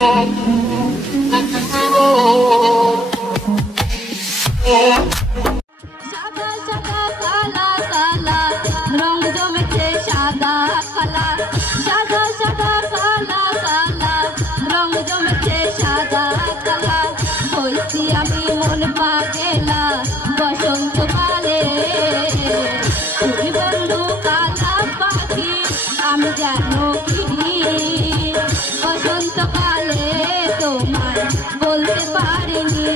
সাদা সাদা কালা কালা রং জমেছে সাদা কালা সাদা সাদা কালা কালা রং জমেছে সাদা কালা হইছি আমি মন পাগেলা বসন্তকালে তুমি বন্ধু কালা পাখি আমি জানো কি বসন্তকালে তোমায় বলতে পারিনি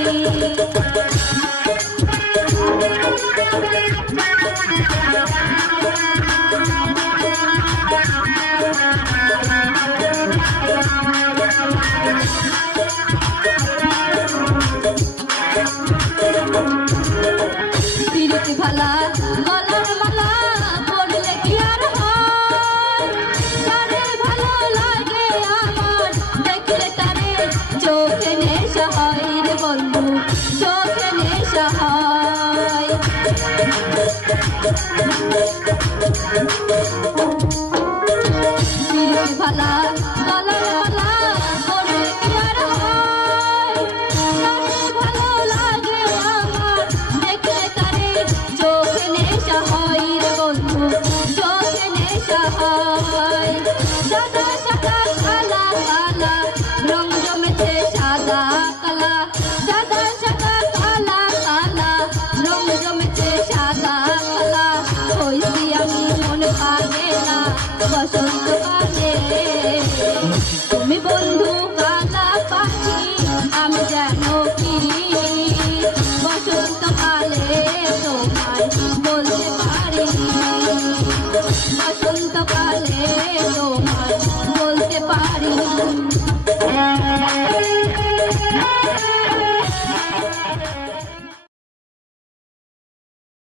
পিরিতি ভালা গলার মালা পড়লে কি আর হয় তারে ভালো লাগে আমার দেখলে তারে চোখে নেশা হয় রে বন্ধু চোখে নেশা হয় পিরিতি ভালা গলার মালা পড়লে কি আর হয় তারে ভালো লাগে আমার দেখলে তারে চোখে নেশা হয় রে বন্ধু চোখে নেশা হয় সাদা সাদা কালা কালা রং